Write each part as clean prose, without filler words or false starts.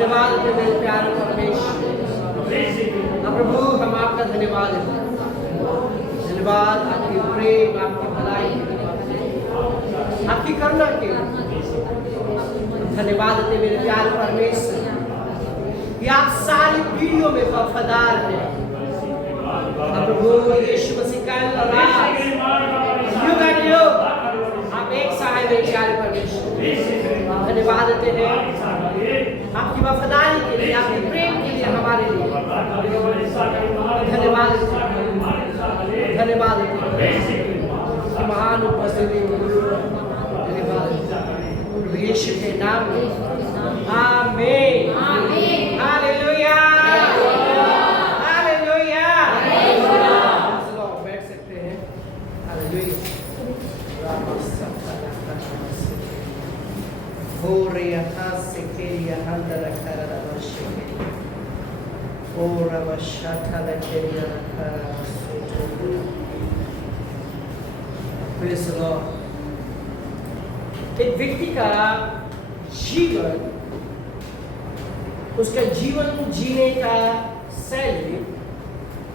धन्यवाद है मेरे प्यारे परमेश्वर। प्रभु हम आपका धन्यवाद है, धन्यवाद आपकी प्रेम, आपकी भलाई, आपकी करुणा के धन्यवाद देते मेरे प्यारे परमेश्वर कि आप सारी पीढ़ियों में वफादार हैं। प्रभु यीशु मसीह का युग युग आप एक सहाय मेरे प्यारे परमेश्वर। धन्यवाद देते हैं आपकी वफादारी के लिए, आपके प्रेम के लिए, हमारे लिए धन्यवाद, धन्यवाद महान उपस्थिति, धन्यवाद यीशु के नाम में, आमीन, हालेलुया, हालेलुया। बैठ सकते हैं, हालेलुया। हो रे हाथ से केरिया हंदर खरा रवशे ओ रवशा ठला केरिया खरा सोचो। Praise the Lord. एक व्यक्ति का जीवन, उसका जीवन जीने का शैली,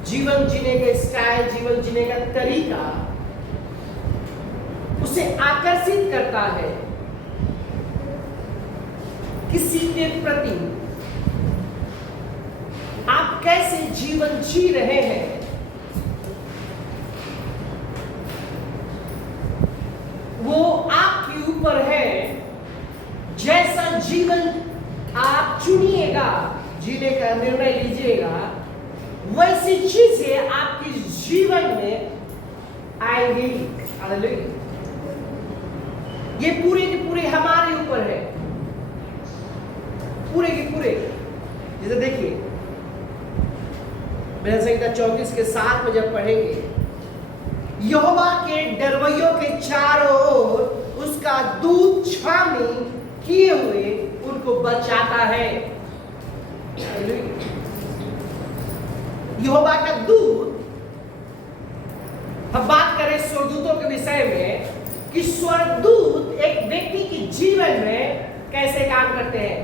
जीवन जीने का स्टाइल, जीवन जीने का तरीका उसे आकर्षित करता है किसी के प्रति। आप कैसे जीवन जी रहे हैं, वो आपके ऊपर है। जैसा जीवन आप चुनिएगा, जीने का निर्णय लीजिएगा, वैसी चीजें आपके जीवन में आएंगी। हालेलुया। ये पूरे के पूरे हमारे ऊपर है, पूरे के पूरे। जैसे देखिए भजन संहिता 34 के 7 में जब पढ़ेंगे, यहोवा के डरवैयों के चारों ओर उसका दूत छावनी किए हुए उनको बचाता है। यहोवा का दूत, हम बात करें स्वर्गदूतों के विषय में कि स्वर्गदूत एक व्यक्ति के जीवन में कैसे काम करते हैं।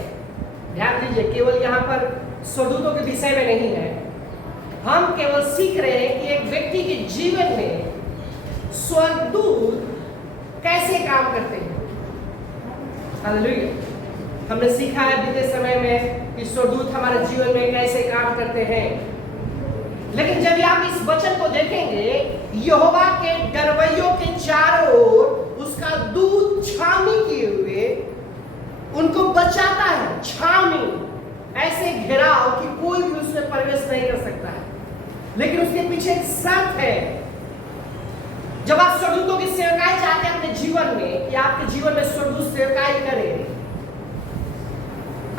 ध्यान दीजिए, केवल यहाँ पर स्वर्गदूतों के विषय में नहीं है, हम केवल सीख रहे हैं कि एक व्यक्ति के जीवन में स्वर्गदूत कैसे काम करते हैं। हालेलुया। हमने सीखा है बीते समय में कि स्वर्गदूत हमारे जीवन में कैसे काम करते हैं। लेकिन जब आप इस वचन को देखेंगे, यहोवा के डरवैयों के चारों ओर उसका दूत छावनी किए हुए उनको बचाता है। छावनी, ऐसे घेराव कि कोई भी उसमें प्रवेश नहीं कर सकता है। लेकिन उसके पीछे एक शर्त है। जब आप स्वर्गदूतों की सेवकाई चाहते हैं अपने जीवन में, कि आपके जीवन में स्वर्गदूत सेवकाई करे,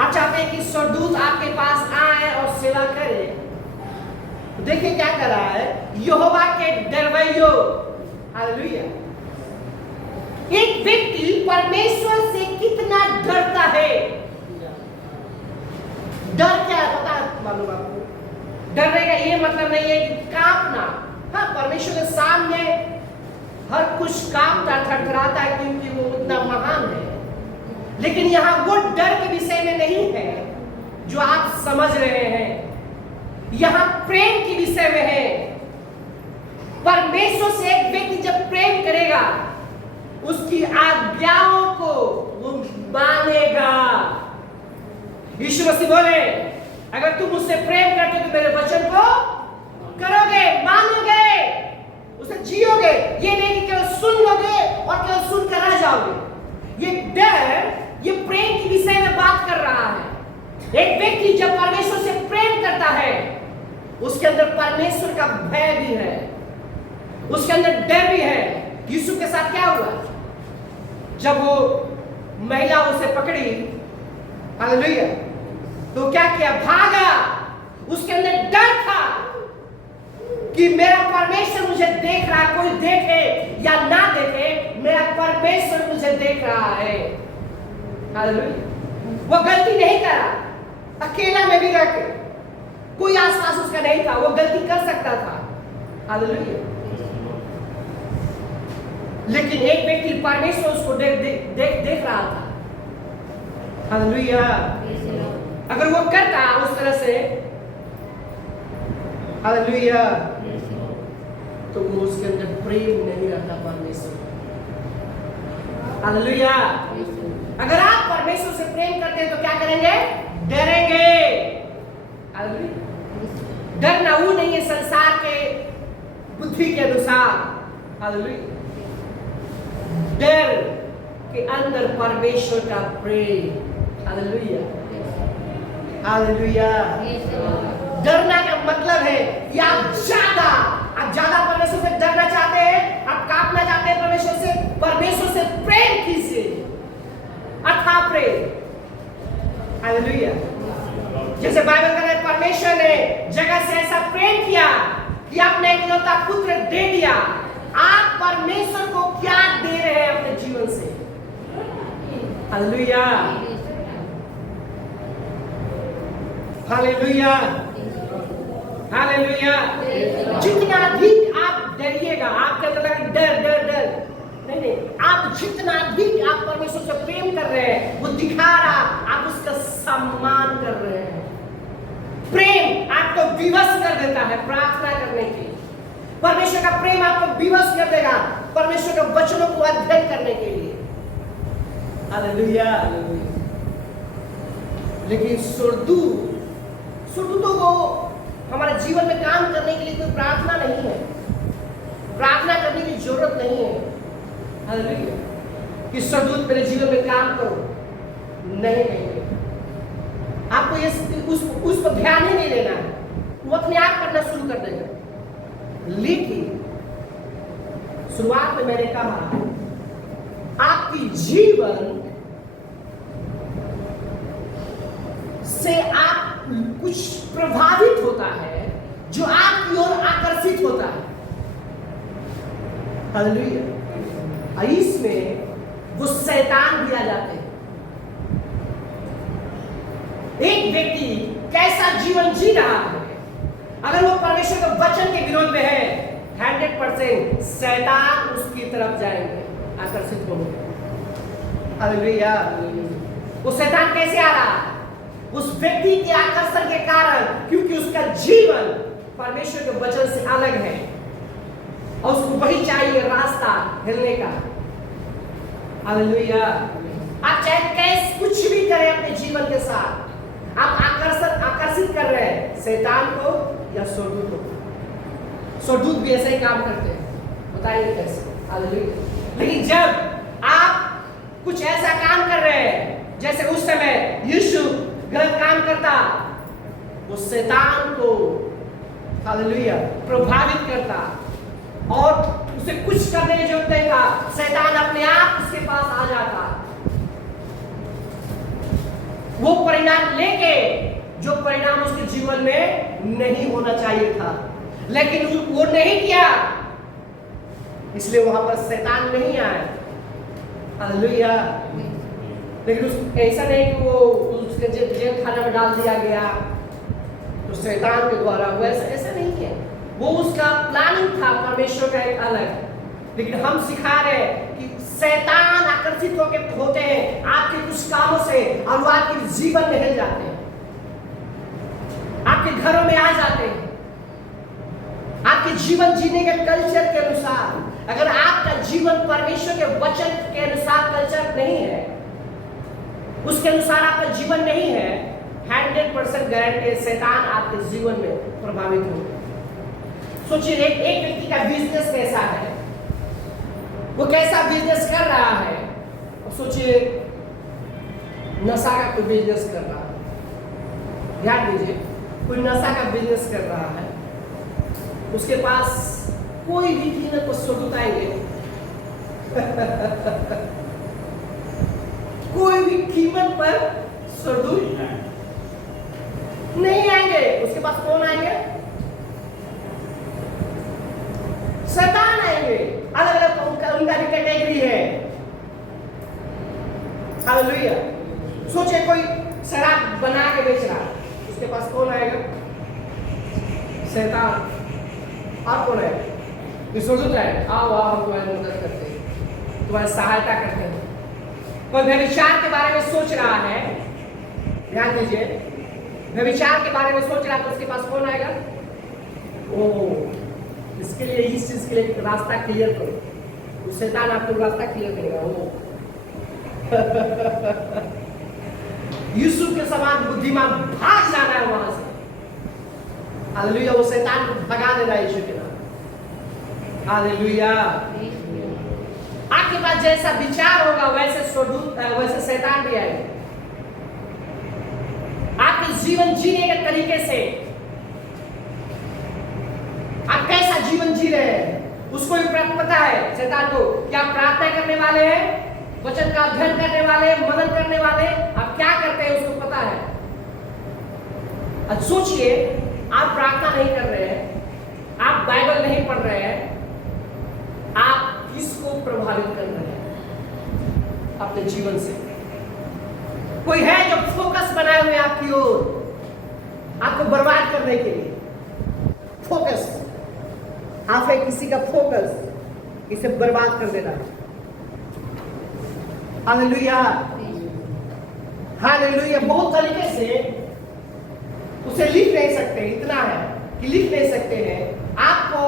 आप चाहते हैं कि स्वर्गदूत आपके पास आए और सेवा करे, तो देखिए क्या कर रहा है, यहोवा के डरवैयों। हालेलुया। एक व्यक्ति परमेश्वर से कितना डरता है। डर क्या है पता है मालूम आपको? डरने का ये मतलब नहीं है कि कांपना। हाँ, परमेश्वर के सामने हर कुछ कांपता, थरथराता है, क्योंकि वो उतना महान है। लेकिन यहाँ वो डर के विषय में नहीं है जो आप समझ रहे हैं, यहाँ प्रेम के विषय में है। परमेश्वर से एक व्यक्ति जब प्रेम करेगा, उसकी आज्ञाओं को वो मानेगा। यीशु मसीह बोले, अगर तुम मुझसे प्रेम करते हो तो मेरे वचन को करोगे, मानोगे, उसे जियोगे। ये नहीं कि केवल सुन लोगे और केवल सुनकर रह जाओगे। ये डर, ये प्रेम के विषय में बात कर रहा है। एक व्यक्ति जब परमेश्वर से प्रेम करता है, उसके अंदर परमेश्वर का भय भी है, उसके अंदर डर भी है। यीशु के साथ क्या हुआ? जब वो महिला उसे पकड़ी, हालेलुया, तो क्या किया? भागा। उसके अंदर डर था कि मेरा परमेश्वर मुझे देख रहा है, कोई देखे या ना देखे, मेरा परमेश्वर मुझे देख रहा है। हालेलुया। वो गलती नहीं करा, अकेला में भी रह के, कोई आसपास उसका नहीं था, वो गलती कर सकता था। हालेलुया। लेकिन एक व्यक्ति परमेश्वर उसको देख रहा था। हालेलुया। अगर करता उस तरह से, हालेलुया, तो वो उसके अंदर प्रेम नहीं रहता परमेश्वर। हालेलुया। अगर आप परमेश्वर से प्रेम करते हैं तो क्या करेंगे? डरेंगे। हालेलुया। डरना वो नहीं है संसार के बुद्धि के अनुसार। हालेलुया। डर के अंदर परमेश्वर का प्रेम। Hallelujah, hallelujah. डरना का मतलब है कि आप ज्यादा परमेश्वर से डरना चाहते हैं, आप कांपना चाहते हैं परमेश्वर से, परमेश्वर से प्रेम कीजिए, अथाह प्रेम। हालेलुया। जैसे बाइबल कह रहा है परमेश्वर ने जगत से ऐसा प्रेम किया कि अपने इकलौता पुत्र दे दिया। आप परमेश्वर को क्या दे रहे हैं अपने जीवन से? Hallelujah, hallelujah, hallelujah. जितना अधिक आप डरिएगा, आपके अंदर लगे डर डर डर, नहीं, आप जितना अधिक आप परमेश्वर से प्रेम कर रहे हैं, वो दिखा रहा आप उसका सम्मान कर रहे हैं। प्रेम आपको विवश कर देता है प्रार्थना करने के। परमेश्वर का प्रेम आपको विवश कर देगा परमेश्वर के वचनों को अध्ययन करने के लिए। हालेलुया। लेकिन सुरदूतों को हमारे जीवन में काम करने के लिए कोई प्रार्थना नहीं है, प्रार्थना करने की जरूरत नहीं है। हालेलुया। कि सुरदूत मेरे जीवन में काम करो, नहीं कहेंगे। आपको ये उस पर ध्यान ही नहीं देना है, वो अपने आप करना शुरू कर देगा। लेकिन शुरुआत में मैंने कहा आपकी जीवन से आप कुछ प्रभावित होता है जो आपकी ओर आकर्षित होता है। हालेलुया। इसमें वो शैतान भी आ जाते हैं। एक व्यक्ति कैसा जीवन जी रहा है, अगर वो परमेश्वर के वचन के विरोध में है, 100% शैतान उसकी तरफ जाएंगे, आकर्षित होंगे। हालेलुया। वो शैतान कैसे आ रहा? उस व्यक्ति के आकर्षण के कारण, क्योंकि उसका जीवन परमेश्वर के वचन से अलग है और उसको वही चाहिए रास्ता हिलने का। हालेलुया। आप चाहे कैसे कुछ भी करें अपने जीवन के साथ, आप आकर्षित कर रहे हैं शैतान को या स्वर्गदूत को। स्वर्गदूत भी ऐसा ही काम करते हैं, बताइए कैसे? हालेलुया। लेकिन जब आप कुछ ऐसा काम कर रहे हैं जैसे उस समय यीशु गलत काम करता, वो शैतान को, हालेलुया, प्रभावित करता और उसे कुछ करने की जरूरत नहीं था, शैतान अपने आप उसके पास आ जाता, वो परिणाम लेके जो परिणाम उसके जीवन में नहीं होना चाहिए था, लेकिन वो नहीं किया, इसलिए वहां पर शैतान नहीं आए। हालेलुया। लेकिन ऐसा नहीं कि वो उसके जेल खाना में डाल दिया गया तो शैतान के द्वारा, वो ऐसा नहीं है। वो उसका प्लानिंग था परमेश्वर का एक अलग। लेकिन हम सिखा रहे हैं कि शैतान आकर्षित होते हैं आपके कुछ कामों से और वो आपके जीवन में हिल जाते हैं, आपके घरों में आ जाते हैं, आपके जीवन जीने के कल्चर के अनुसार। अगर आपका जीवन परमेश्वर के वचन के अनुसार कल्चर नहीं है, उसके अनुसार आपका जीवन नहीं है, 100% गारंटी शैतान आपके जीवन में प्रभावित होगा। सोचिए एक व्यक्ति का बिजनेस कैसा है, वो कैसा बिजनेस कर रहा है। सोचिए नशा का कोई बिजनेस कर रहा है, ध्यान दीजिए, कोई नशा का बिजनेस कर रहा है, उसके पास कोई भी कीमत को स्वर्गदूत आएंगे कोई भी कीमत पर स्वर्गदूत नहीं आएंगे। उसके पास कौन आएंगे? शैतान आएंगे। अलग अलग उनका भी कैटेगरी है। हालेलुया। सोचिए कोई शराब बना के बेच रहा है, उसके पास कौन आएगा? शैतान। आप कौन है? स्वर्गदूत है, आओ आओ हम तुम्हारी मदद करते हैं, तुम्हारी सहायता करते हैं। कोई व्यभिचार के बारे में सोच रहा है, ध्यान दीजिए, व्यभिचार के बारे में सोच रहा है तो उसके पास कौन आएगा? ओ, इसके लिए, इस चीज के लिए रास्ता क्लियर करो, उस शैतान आपको रास्ता क्लियर करेगा। वो यूसुफ के समान बुद्धिमान भाग जाना है वहां से। हालेलुया, वो शैतान को भगा देना है यीशु के नाम। हालेलुया। आपके पास जैसा विचार होगा वैसे स्वरूप, वैसे शैतान भी आएगा। आपके जीवन जीने के तरीके से आप कैसा जीवन जी रहे हैं उसको भी पता है शैतान को। क्या प्रार्थना करने वाले हैं, वचन का अध्ययन करने वाले, मनन करने वाले, आप क्या करते हैं उसको पता है। अब सोचिए, आप प्रार्थना नहीं कर रहे हैं, आप बाइबल नहीं पढ़ रहे हैं, आप किसको प्रभावित कर रहे हैं अपने जीवन से? कोई है जो फोकस बनाए हुए आपकी ओर, आपको बर्बाद करने के लिए फोकस। आप है किसी का फोकस, इसे बर्बाद कर देना। Hallelujah, hallelujah. बहुत तरीके से उसे लिख नहीं सकते, इतना है कि लिख नहीं सकते हैं। आपको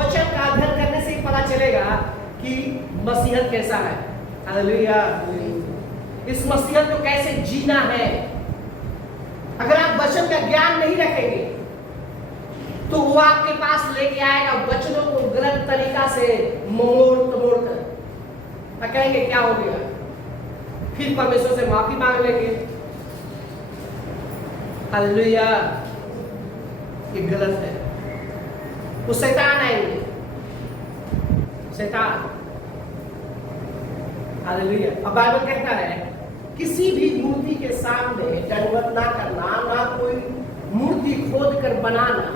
वचन का अध्ययन करने से ही पता चलेगा कि मसीहत कैसा है। हालेलुया, इस मसीहत को कैसे जीना है। अगर आप वचन का ज्ञान नहीं रखेंगे तो वो आपके पास लेके आएगा वचनों को गलत तरीका से मोड़ कर, कहेंगे क्या हो गया, फिर परमेश्वर से माफी मांग लेंगे। हालेलुया, ये गलत है। वो शैतान आएंगे, शैतान। हालेलुया। अब बाइबल कहता है किसी भी मूर्ति के सामने दंडवत ना करना, ना कोई मूर्ति खोद कर बनाना।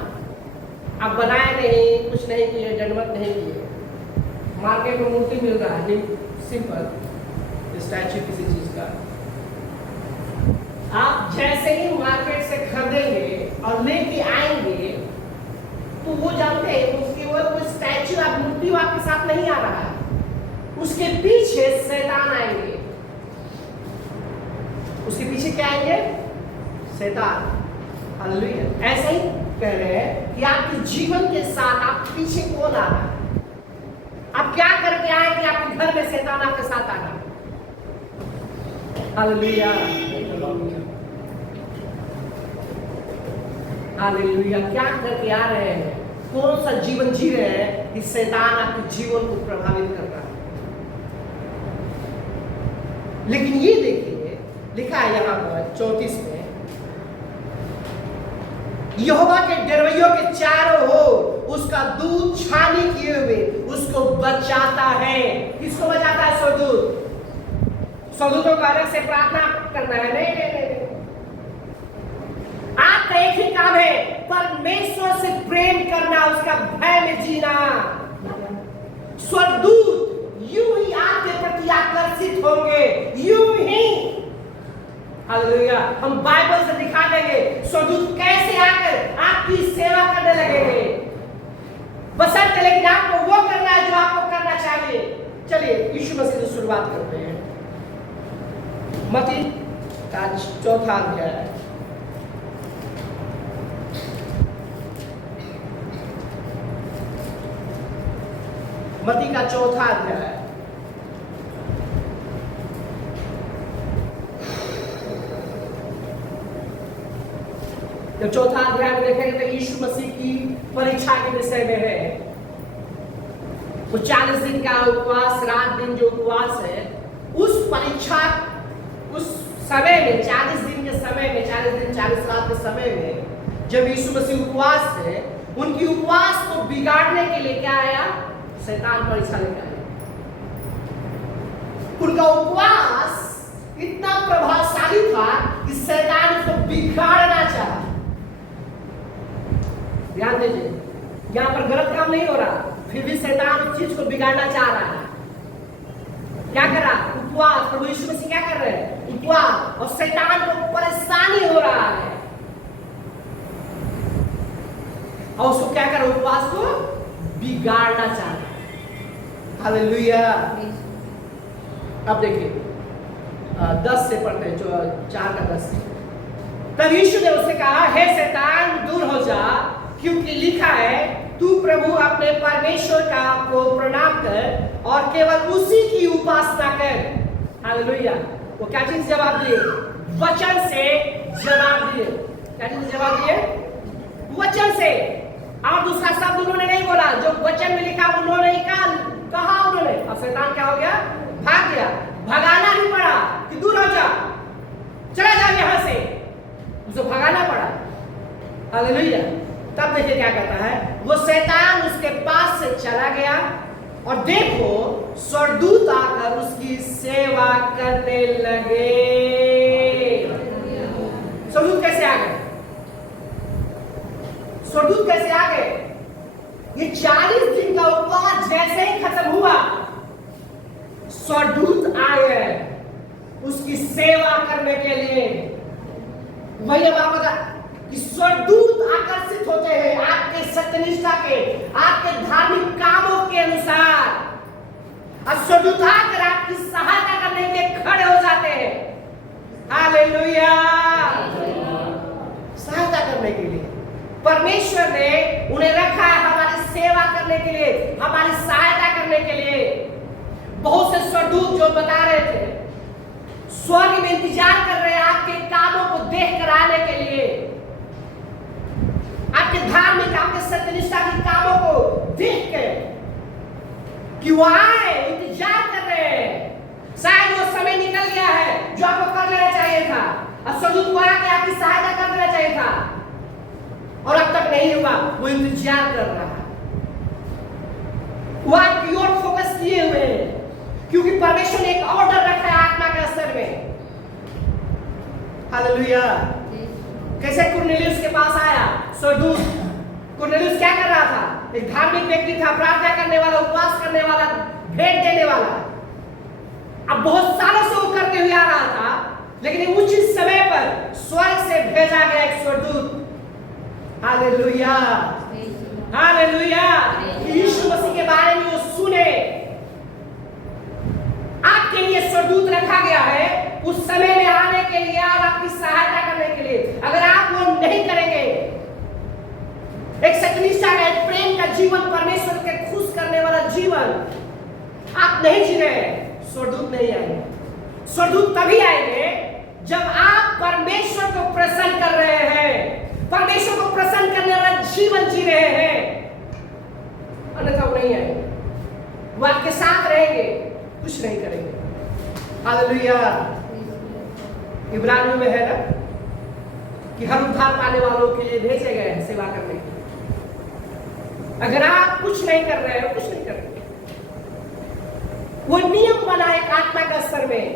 आप बनाए नहीं, कुछ नहीं किए, दंडवत नहीं किए, मार्केट में मूर्ति मिल रहा है सिंपल स्टैच्यू किसी चीज का, आप जैसे ही मार्केट से खरीदेंगे और लेके आएंगे तो वो जानते हैं उसकी वो स्टैच्यू, आप मूर्ति आपके साथ नहीं आ रहा है, उसके पीछे शैतान आएंगे। उसके पीछे क्या आएंगे? शैतान। हालेलुया। ऐसे ही कह रहे हैं कि आपके जीवन के साथ आप पीछे कौन आ रहा है, आप क्या करके आए कि आपके घर में शैतान आपके साथ आ रहा है। Hallelujah, hallelujah. क्या करके आ रहे हैं, कौन सा जीवन जी रहे हैं कि शैतान आपके जीवन को प्रभावित कर रहा है। लेकिन ये देखिए, लिखा है यहां पर 34 में, यहोवा के डरवैयों के चारों ओर उसका दूत छानी किए हुए उसको बचाता है। किसको बचाता है? स्वदूत। स्वदूतों का अलग से प्रार्थना करना है? नहीं नहीं नहीं। आपका एक ही काम है, परमेश्वर से प्रेम करना, उसका भय में जीना। स्वदूत यूं ही आपके प्रति आकर्षित होंगे, यूं ही। हालेलुया। हम बाइबल से दिखा देंगे स्वदूत कैसे आकर आपकी सेवा करने लगेंगे, बशर्ते लेकिन आपको वो करना है जो आपको करना चाहिए। चलिए यीशु मसीह से शुरुआत करते हैं। मत्ती का 4था अध्याय, मत्ती का 4था अध्याय, जब 4था अध्याय में देखेंगे तो यीशु मसीह की परीक्षा के विषय में है। वो 40 दिन का उपवास, रात दिन जो उपवास है, उस परीक्षा, उस समय में 40 दिन के समय में, 40 दिन 40 रात के समय में जब यीशु मसीह उपवास थे, उनकी उपवास को बिगाड़ने के लिए क्या आया? शैतान परीक्षा लेकर आया। उनका उपवास इतना प्रभावशाली था कि शैतान उसको बिगाड़ना चाहा। ध्यान दीजिए, यहां पर गलत काम नहीं हो रहा, फिर भी शैतान उस चीज को बिगाड़ना चाह रहा है। क्या कर रहा? उपवास। प्रभु यीशु मसीह क्या कर रहे हैं? उपवास। और शैतान को परेशानी हो रहा है और उसको क्या कर रहा है? उपवास को बिगाड़ना चाह रहा है। हालेलुया। अब देखिए 10 से पढ़ते हैं, 4 का 10 से। तब यीशु ने उससे कहा, हे शैतान दूर हो जा, क्योंकि लिखा है तू प्रभु अपने परमेश्वर का को प्रणाम कर और केवल उसी की उपासना कर। हालेलुया। वो क्या चीज जवाब दिए? वचन से जवाब दिए। क्या चीज जवाब दिए? वचन से। और दूसरा शब्द उन्होंने नहीं बोला, जो वचन में लिखा उन्होंने कहा उन्होंने। अब शैतान क्या हो गया? भाग गया। भगाना भी पड़ा कि दूर हो जा, चला जा यहां से, उसे भगाना पड़ा। हालेलुया। तब देखिए क्या कहता है, वो शैतान उसके पास से चला गया और देखो स्वर्गदूत आकर उसकी सेवा करने लगे। स्वर्गदूत कैसे आ गए? स्वर्गदूत कैसे आ गए? ये 40 दिन का उपवास जैसे ही खत्म हुआ, स्वर्गदूत आए उसकी सेवा करने के लिए। वही अब आप बता कि स्वर्गदूत आकर्षित होते हैं आपके सत्यनिष्ठा के, आपके धार्मिक कामों के अनुसार। और स्वर्गदूत आकर आपकी सहायता करने के लिए खड़े हो जाते हैं। हालेलुया। सहायता करने के लिए परमेश्वर ने उन्हें रखा है, हमारी सेवा करने के लिए, हमारी सहायता करने के लिए। बहुत से स्वर्गदूत जो बता रहे थे, स्वर्ग में इंतजार कर रहे हैं आपके कामों को देख कर आने के लिए, आपके धार्मिक, आपके सत्यनिष्ठा के कामों को देख के कि वो आए, इंतजार कर रहे हैं। शायद वो समय निकल गया है जो आपको कर लेना चाहिए था। अब स्वर्गदूत को आके आपकी सहायता कर देना चाहिए था और अब तक नहीं हुआ। वो इंतजार कर रहा है, वो आपकी ओर फोकस किए हुए हैं, क्योंकि परमेश्वर ने एक ऑर्डर रखा है आत्मा के स्तर में। हालेलुया। कैसे कुरनेलियुस के पास आया स्वर्गदूत? कुरनेलियुस क्या कर रहा था? एक धार्मिक व्यक्ति था, प्रार्थना करने वाला, उपवास करने वाला, भेंट देने वाला। अब बहुत सालों से वो करते हुए आ रहा था, लेकिन उचित समय पर स्वर्ग से भेजा गया एक स्वर्गदूत। हालेलुया। हालेलुया। यीशु मसीह के बारे में वो सुने। आपके लिए स्वर्गदूत रखा गया है उस समय में आने के लिए और आपकी सहायता करने के लिए। अगर आप वो नहीं करेंगे, एक सत्यनिष्ठा का, एक प्रेम का जीवन, परमेश्वर के खुश करने वाला जीवन आप नहीं जी रहे, स्वर्गदूत नहीं आएंगे। स्वर्गदूत तभी आएंगे जब आप परमेश्वर को प्रसन्न कर रहे हैं, परमेश्वर को प्रसन्न करने वाला जीवन जी रहे हैं, अन्यथा वो नहीं आएंगे। वो आपके साथ रहेंगे, कुछ नहीं करेंगे। हालेलुया। इब्रानियों में है ना कि हर उद्धार पाने वालों के लिए भेजे गए हैं सेवा करने के लिए। अगर आप कुछ नहीं कर रहे हो, कुछ नहीं कर रहे। वो नियम बना है आत्मा का स्तर में,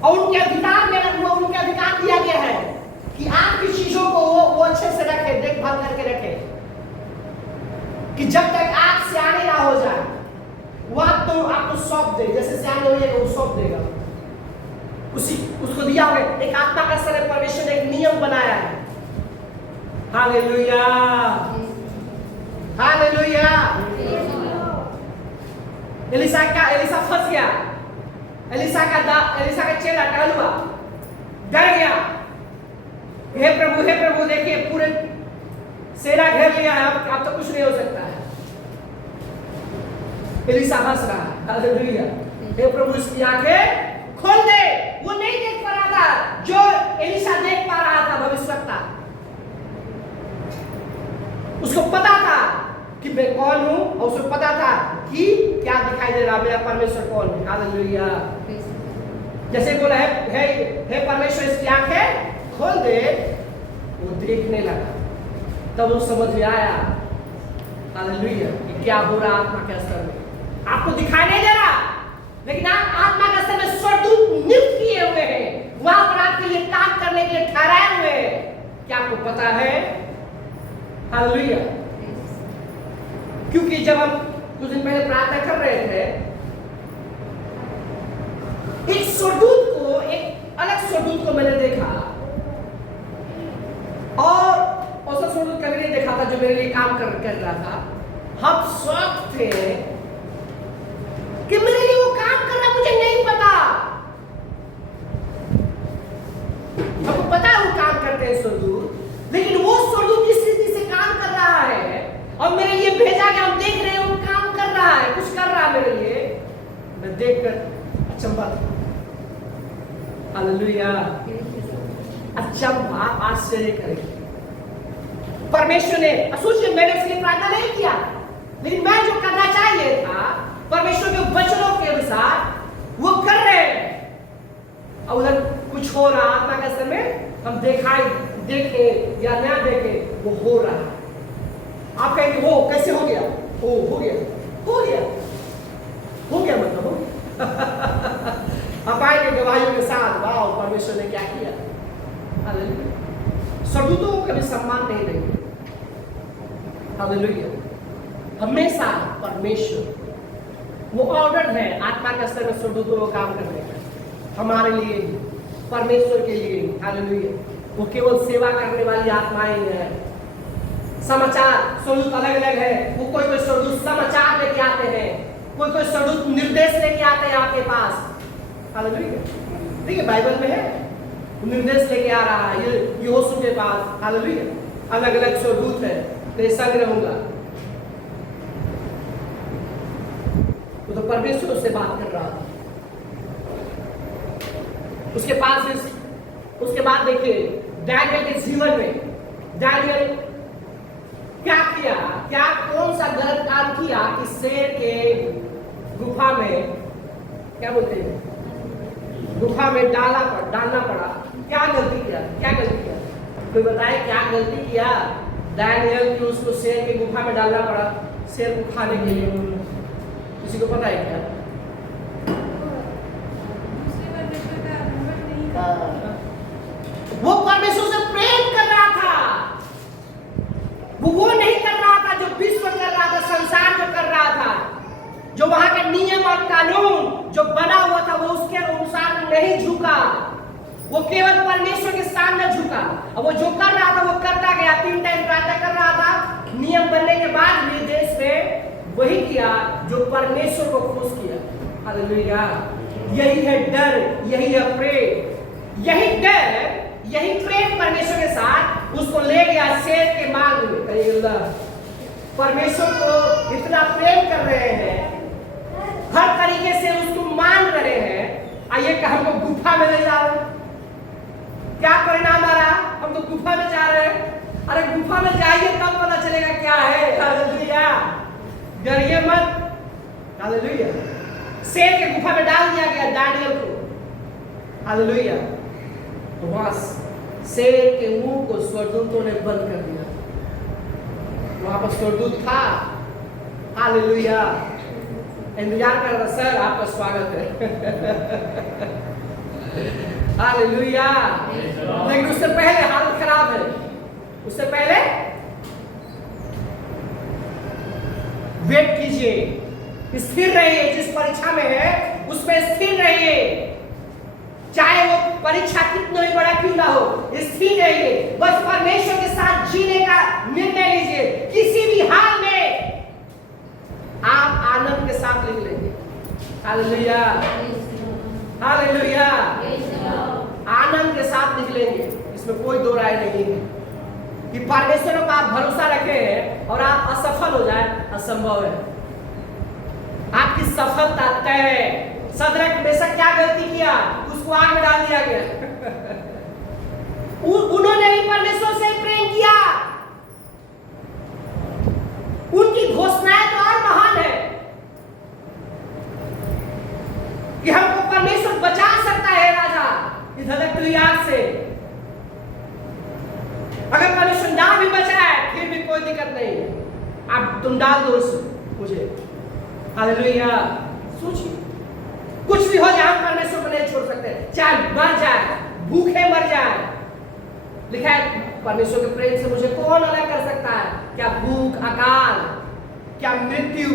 और उनके अधिकार में वो उनके अधिकार दिया गया है कि आपकी चीजों को वो अच्छे से रखे, देखभाल करके रखे, कि जब तक आप सियाने ना हो जाए वो आपको सौंप दे। जैसे सियाने होइएगा वो सौंप देगा, उसको दिया हुआ एक आत्मा का स्तर है। परमेश्वर ने एक नियम बनाया है। हालेलुया। हालेलुया। एलिसा फंस गया। एलिसा का चेला टहलुआ डर गया। हे प्रभु देखिए पूरे सेना घेर लिया है, अब तो कुछ नहीं हो सकता है। एलिसा हंस रहा है। हालेलुया। हे प्रभु इसकी आंखें खोल दे। वो नहीं देख पा रहा था जो एलिसा देख पा रहा था, भविष्यवक्ता। उसको पता था कि मैं कौन हूं, और उसको पता था कि क्या दिखाई दे रहा, मेरा परमेश्वर कौन है। हालेलुया। जैसे बोला है परमेश्वर इसकी आंखें खोल दे, वो देखने लगा। तब वो समझ में आया, हालेलुया, कि क्या हो रहा आत्मा के स्तर में। आपको दिखाई नहीं दे रहा, लेकिन आप आत्मा के स्तर में स्वर्गदूत नियुक्त किए हुए हैं, वहां पर आपके लिए काम करने के लिए ठहराए हुए हैं। क्या आपको पता है? हालेलुया। क्योंकि जब हम कुछ दिन पहले प्रार्थना कर रहे थे, एक स्वर्गदूत को, एक अलग स्वर्गदूत को मैंने देखा, और ऐसा स्वर्गदूत कभी नहीं देखा था जो मेरे लिए काम कर रहा था। हम शौक थे कि मेरे लिए वो काम कर रहा, मुझे नहीं पता। आपको पता है वो काम कर देखकर अचंभा था। हालेलुया, अचंभा आश्चर्य करेगी। परमेश्वर ने, सोचिए, मैंने उसके लिए प्रार्थना नहीं किया, लेकिन मैं जो करना चाहिए था परमेश्वर के वचनों के अनुसार वो कर रहे हैं। और उधर कुछ हो रहा, आत्मा के समय हम देखे या ना देखे, वो हो रहा है। आप कहेंगे हो कैसे हो गया? हो गया मतलब हो गया। आप आएंगे गवाहियों के साथ, वाह परमेश्वर ने क्या किया। हालेलुया। स्वर्गदूतों को कभी सम्मान नहीं देंगे। हालेलुया। हमेशा परमेश्वर वो ऑर्डर है आत्मा का स्तर में स्वर्गदूतों को काम करने का, हमारे लिए, परमेश्वर के लिए। हालेलुया। वो केवल सेवा करने वाली आत्माएं हैं। समाचार स्वर्गदूत अलग अलग है। वो कोई स्वर्गदूत समाचार लेके आते हैं, कोई स्वर्गदूत निर्देश लेके आते हैं आपके पास। हालेलुया। देखिए बाइबल में है, निर्देश लेके आ रहा है यहोशू के पास। हालेलुया। अलग अलग स्वर्गदूत है, मैं संग रहूंगा। तो परमेश्वर उससे बात कर रहा था। उसके बाद देखिए डैनियल के जीवन में डैनियल क्या किया, कौन सा गलत काम किया कि शेर के गुफा में, क्या बोलते हैं, गुफा में डालना पड़ा। क्या गलती किया? कोई बताए क्या गलती किया डैनियल कि उसको शेर के गुफा में डालना पड़ा, शेर को खाने के लिए? किसी को पता है क्या? वो परमेश्वर से प्रेम कर रहा था। वो नहीं कर रहा था जो विश्व कर रहा था, संसार जो कर रहा था, जो वहां के नियम और कानून जो बना हुआ था, वो उसके अनुसार नहीं झुका। वो केवल परमेश्वर के सामने झुका। और वो जो कर रहा था वो करता गया। 3 टाइम प्रार्थना कर रहा था। नियम बनने के बाद भी देश में वही किया जो परमेश्वर को खुश किया। हालेलुया। यही है डर, यही है प्रेम। यही डर, यही प्रेम परमेश्वर के साथ उसको ले गया शेर के मांग में। परमेश्वर को इतना प्रेम कर रहे हैं, हर तरीके से उसको मान रहे हैं। आइए कि हमको गुफा में ले जा रहे हैं, क्या परिणाम आ रहा? हम तो गुफा में जा रहे हैं। अरे गुफा में जाइए तब पता चलेगा क्या है। हालेलुया। डरिए मत। हालेलुया। शेर के गुफा में डाल दिया गया डैनियल को। हालेलुया। तो वहां शेर के मुंह को स्वर्गदूतों ने बंद कर दिया। वहां पर स्वर्गदूत था। हालेलुया। इंतजार कर रहा, सर आपका स्वागत है। हालेलुया। लेकिन उससे पहले हालत खराब है। उससे पहले वेट कीजिए, स्थिर रहिए। जिस परीक्षा में है उसमें स्थिर रहिए, चाहे वो परीक्षा कितना ही बड़ा क्यों ना हो, स्थिर रहिए। बस परमेश्वर के साथ जीने का निर्णय लीजिए। किसी भी हाल में आप आनंद के साथ निकलेंगे। हालेलुया। हालेलुया। आनंद के साथ निकलेंगे, इसमें कोई दो राय नहीं है। कि परमेश्वर पर आप भरोसा रखें और आप असफल हो जाए, असंभव है। आपकी सफलता तय है। सदरक मेशक क्या गलती किया? उसको आग में डाल दिया गया। उन्होंने भी परमेश्वर से प्रेम किया। उनकी घोषणाएं तो और महान है कि हमको परमेश्वर बचा सकता है राजा इस धधकती आग से। अगर परमेश्वर ना भी बचाए फिर भी कोई दिक्कत नहीं है, आप तुम डाल दो मुझे। हालेलुया। सोचिए, कुछ भी हो जाए हम परमेश्वर को नहीं छोड़ सकते, चाहे मर जाए, भूखे मर जाए। लिखा है परमेश्वर के प्रेम से मुझे कौन अलग कर सकता है? क्या भूख, अकाल, क्या मृत्यु,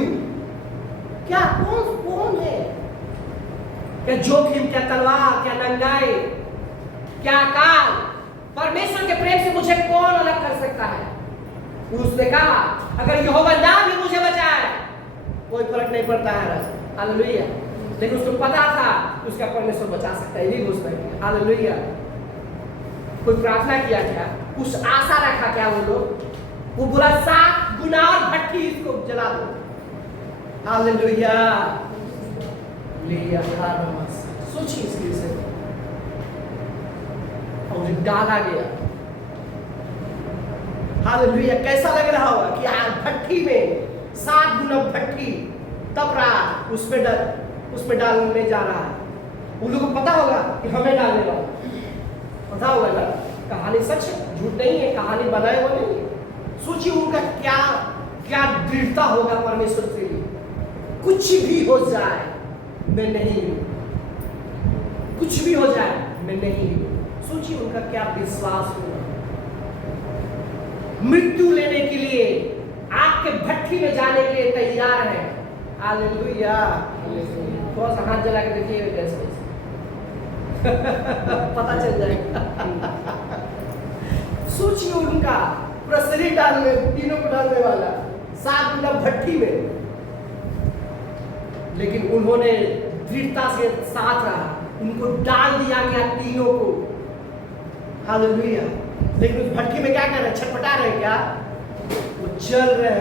क्या कौन है? क्या जोखिम, क्या तलवार, क्या नंगाई, क्या अकाल? परमेश्वर के प्रेम से मुझे कौन अलग कर सकता है? उसने कहा अगर यहोवा ना भी मुझे बचाए कोई फर्क नहीं पड़ता है। हालेलुया। लेकिन उसको पता था उसका परमेश्वर बचा सकता है, यही घोषणा की। हालेलुया। कोई प्रार्थना किया क्या? कुछ आशा रखा क्या वो लोग? वो बोला 7 गुना और भट्टी इसको जला दो। हालेलुया। सोचिए इसके विषय और डाला गया। हालेलुया। कैसा लग रहा होगा कि भट्टी में 7 गुना भट्टी तप रहा, उसमें डालने जा रहा है। उन लोगों को पता होगा कि हमें डालने वाला, पता होगा ना। कहानी सच है, झूठ नहीं है, कहानी बनाए हुए नहीं है। सोचिए उनका क्या क्या दृढ़ता होगा परमेश्वर के लिए। कुछ भी हो जाए मैं नहीं हूं, कुछ भी हो जाए मैं नहीं हूं। सोचिए उनका क्या विश्वास होगा। मृत्यु लेने के लिए आग के भट्टी में जाने के लिए तैयार है। हालेलुया। थोड़ा सा हाथ जला के देखिए कैसे पता चल जाएगा। सोचिए उनका पूरा शरीर डालने, तीनों को डालने वाला 7 गुना भट्टी में, लेकिन उन्होंने दृढ़ता से साथ रहा, उनको डाल दिया गया तीनों को। हालेलुया। लेकिन उस भट्टी में क्या कर रहे हैं? छटपटा रहे हैं क्या? वो चल रहे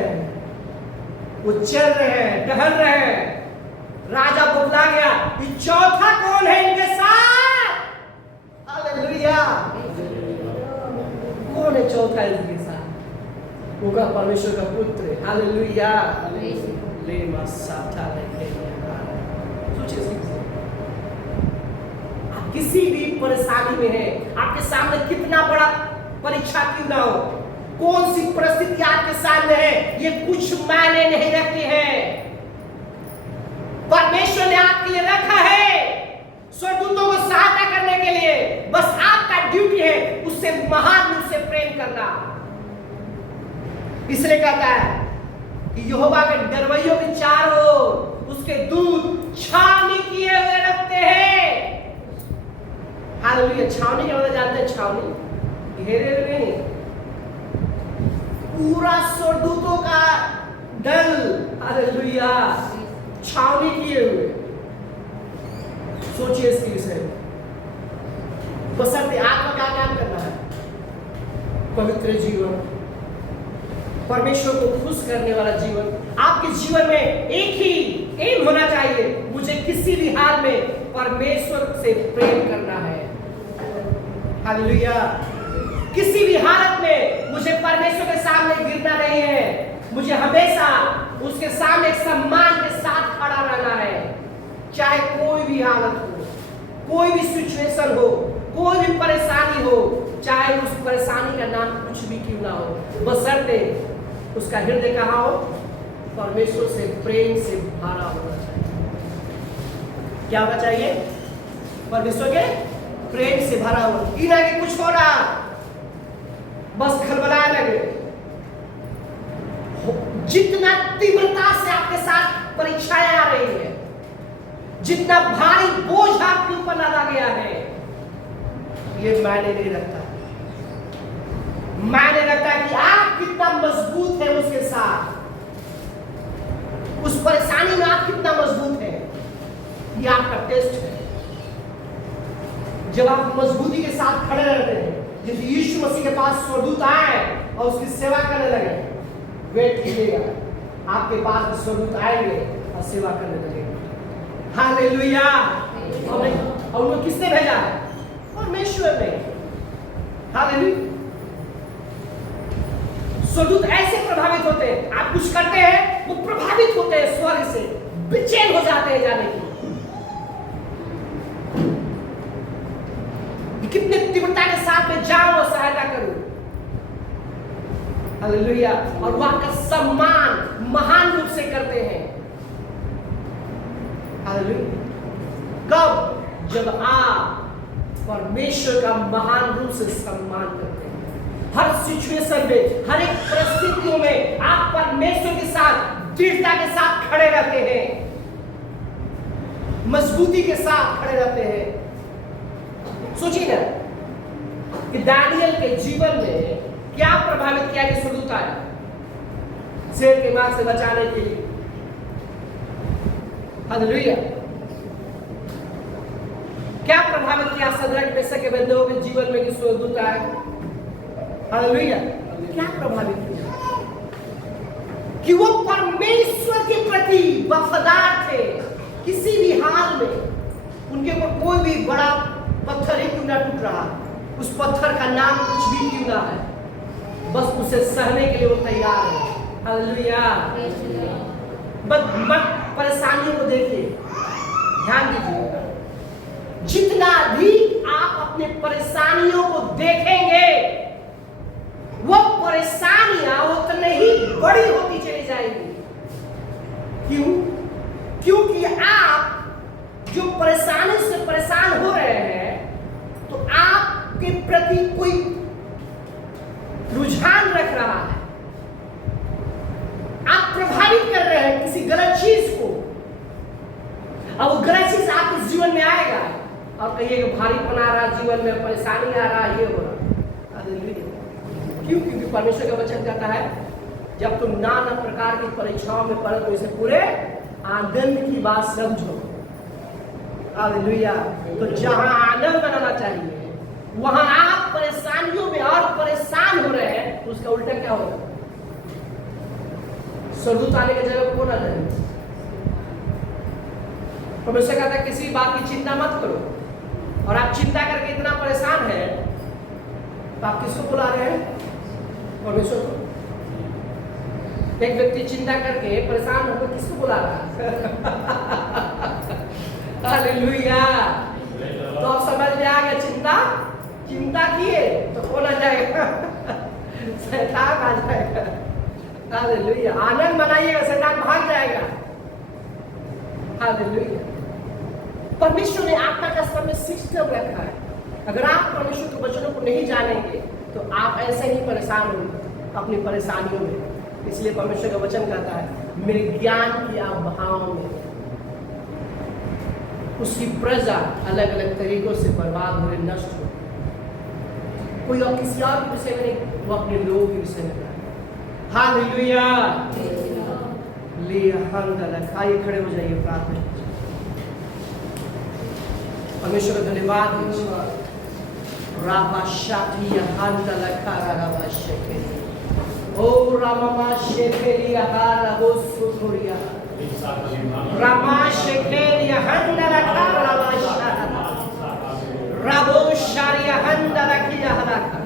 हैं, टहल रहे हैं। राजा बदला गया, ये चौथा कौन है इनके साथ? हालेलुया। कौन है चौथा इनके साथ? वो का परमेश्वर का पुत्र। हालेलुया। आप किसी भी परेशानी में है, आपके सामने कितना बड़ा परीक्षा क्यों ना हो, कौन सी परिस्थिति आपके सामने है, ये कुछ मायने नहीं रखती है। परमेश्वर ने आपके लिए रखा है स्वर्गदूतों को सहायता करने के लिए। बस आपका ड्यूटी है उससे महान रूप से प्रेम करना। इसलिए कहता है कि यहोवा के डरवैयों के चारों ओर उसके दूत छावनी किए हुए रखते हैं। हालेलुया। छावनी क्या मतलब जानते हैं? छावनी घेरे हुए नहीं, पूरा स्वर्गदूतों का दल। हालेलुया। छावनी किए हुए। सोचिए इसके विषय में। बशर्ते आपका क्या काम करना है? पवित्र जीवन, परमेश्वर को खुश करने वाला जीवन। आपके जीवन में एक ही एम होना चाहिए, मुझे किसी भी हाल में परमेश्वर से प्रेम करना है। हालेलुया। किसी भी हालत में मुझे परमेश्वर के सामने गिरना नहीं है, मुझे हमेशा उसके सामने एक सम्मान के साथ खड़ा रहना है। चाहे कोई भी हालत हो, कोई भी सिचुएशन हो, कोई भी परेशानी हो, चाहे उस परेशानी का नाम कुछ भी क्यों ना हो, बशर्ते उसका हृदय कहाँ हो? परमेश्वर से प्रेम से भरा होना चाहिए। क्या होना चाहिए? परमेश्वर के प्रेम से भरा हुआ। इना कि कुछ हो रहा बस खलबलाने लगे। जितना तीव्रता से आपके साथ परीक्षाएं आ रही है, जितना भारी बोझ आपके ऊपर लादा गया है, ये मायने नहीं रखता। मायने रखता है कि आप कितना मजबूत है उसके साथ, उस परेशानी में आप कितना मजबूत है। ये आपका टेस्ट है। जब आप मजबूती के साथ खड़े रहते हैं, जैसे यीशु मसीह के पास स्वर्गदूत आए और उसकी सेवा करने लगे, वेट कीजिएगा, आपके पास स्वर्गदूत आएंगे और सेवा करने लगेंगे। हालेलुया। और उनको किसने भेजा है? परमेश्वर ने। हालेलुया। स्वर्गदूत ऐसे प्रभावित होते हैं, आप कुछ करते हैं वो प्रभावित होते हैं, स्वर्ग से बेचैन हो जाते हैं जाने की। कितने तीव्रता के साथ में जाऊं और सहायता करूं। हालेलुया। और वो आपका सम्मान महान रूप से करते हैं। हालेलुया। कब? जब आप परमेश्वर का महान रूप से सम्मान करते हैं। हर सिचुएशन में, हर एक परिस्थितियों में आप परमेश्वर के साथ दृढ़ता के साथ खड़े रहते हैं, मजबूती के साथ खड़े रहते हैं। सोचिए ना कि दानियल के जीवन में क्या प्रभावित किया कि स्वर्गदूत आया शेर के मार से बचाने के लिए। हालेलुया। क्या प्रभावित किया सदरक मेशक के बंदों के जीवन में कि स्वर्गदूत आया? हालेलुया। क्या प्रभावित किया? कि वो परमेश्वर के प्रति वफादार थे, किसी भी हाल में उनके ऊपर कोई भी बड़ा पत्थर ही क्यों ना टूट रहा, उस पत्थर का नाम कुछ भी क्यों ना है, बस उसे सहने के लिए वो तैयार है। हालेलुया। बस परेशानियों को देखिए, ध्यान दीजिए, जितना अधिक आप अपने परेशानियों को देखेंगे वो परेशानियां उतनी ही बड़ी होती चली जाएंगी। क्यों? क्योंकि आप जो परेशानी से परेशान हो रहे हैं तो आपके प्रति कोई रुझान रख रहा है, आप प्रभावित कर रहे हैं किसी गलत चीज को, अब वो गलत चीज आपके जीवन में आएगा और कहिएगा भारीपन आ रहा, जीवन में परेशानी आ रहा, ये हो रहा। क्यों? क्योंकि परमेश्वर का वचन कहता है जब तुम नाना प्रकार की परीक्षाओं में पड़ो तो इसे पूरे आनंद की बात समझो। हालेलुया। तो जहां आनंद मनाना चाहिए वहां आप परेशानियों में और परेशान हो रहे हैं तो उसका उल्टा क्या होगा? स्वर्गदूत आने की जगह कौन आ जाएगा? परमेश्वर कहता है किसी बात की चिंता मत करो, और आप चिंता करके इतना परेशान है तो आप किसको बुला रहे हैं? परमेश्वर को। एक व्यक्ति चिंता करके परेशान होकर किसको बुला रहा है? हालेलुया। तो आप समझ में आ गया, चिंता किए तो कौन आ जाएगा? शैतान आ जाएगा। हालेलुया। आनंद मनाइएगा, शैतान भाग जाएगा। हालेलुया। परमेश्वर ने आपका का समय सिस्टम रखा है। अगर आप परमेश्वर के वचनों को नहीं जानेंगे तो आप ऐसे ही परेशान होंगे अपनी परेशानियों में। इसलिए परमेश्वर का वचन कहता है मेरे ज्ञान के अभाव में उसकी प्रजा अलग अलग तरीकों से बर्बाद हो रही, नष्ट हो। कोई और किसी और के विषय में नहीं, वो अपने लोगों के विषय में। हालेलुया। खाइए, खड़े हो जाइए, प्रार्थना। परमेश्वर का धन्यवाद। रामा शाठी हंदा लखारा रामा शेकेली, ओ रामा शेकेली हारा वो सुखोरिया, रामा शेकेली हंदा लखारा रामा शारा, राबो शारिया हंदा लखिया हलाका।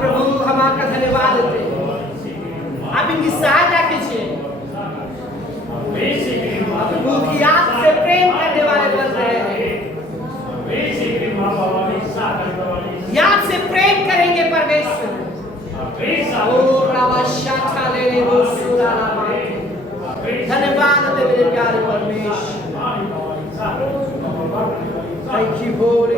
प्रभु हम आपका धन्यवाद देते हैं, आप इनकी सहायता कीजिए। प्रभु की आपसे प्रेम करने वाले बन रहे हैं, आपसे प्रेम करेंगे परमेश्वर। ओ रावाशाखा ले ले वो सुरामा, धन्यवाद दे मेरे प्यारे परमेश्वर। Thank you Holi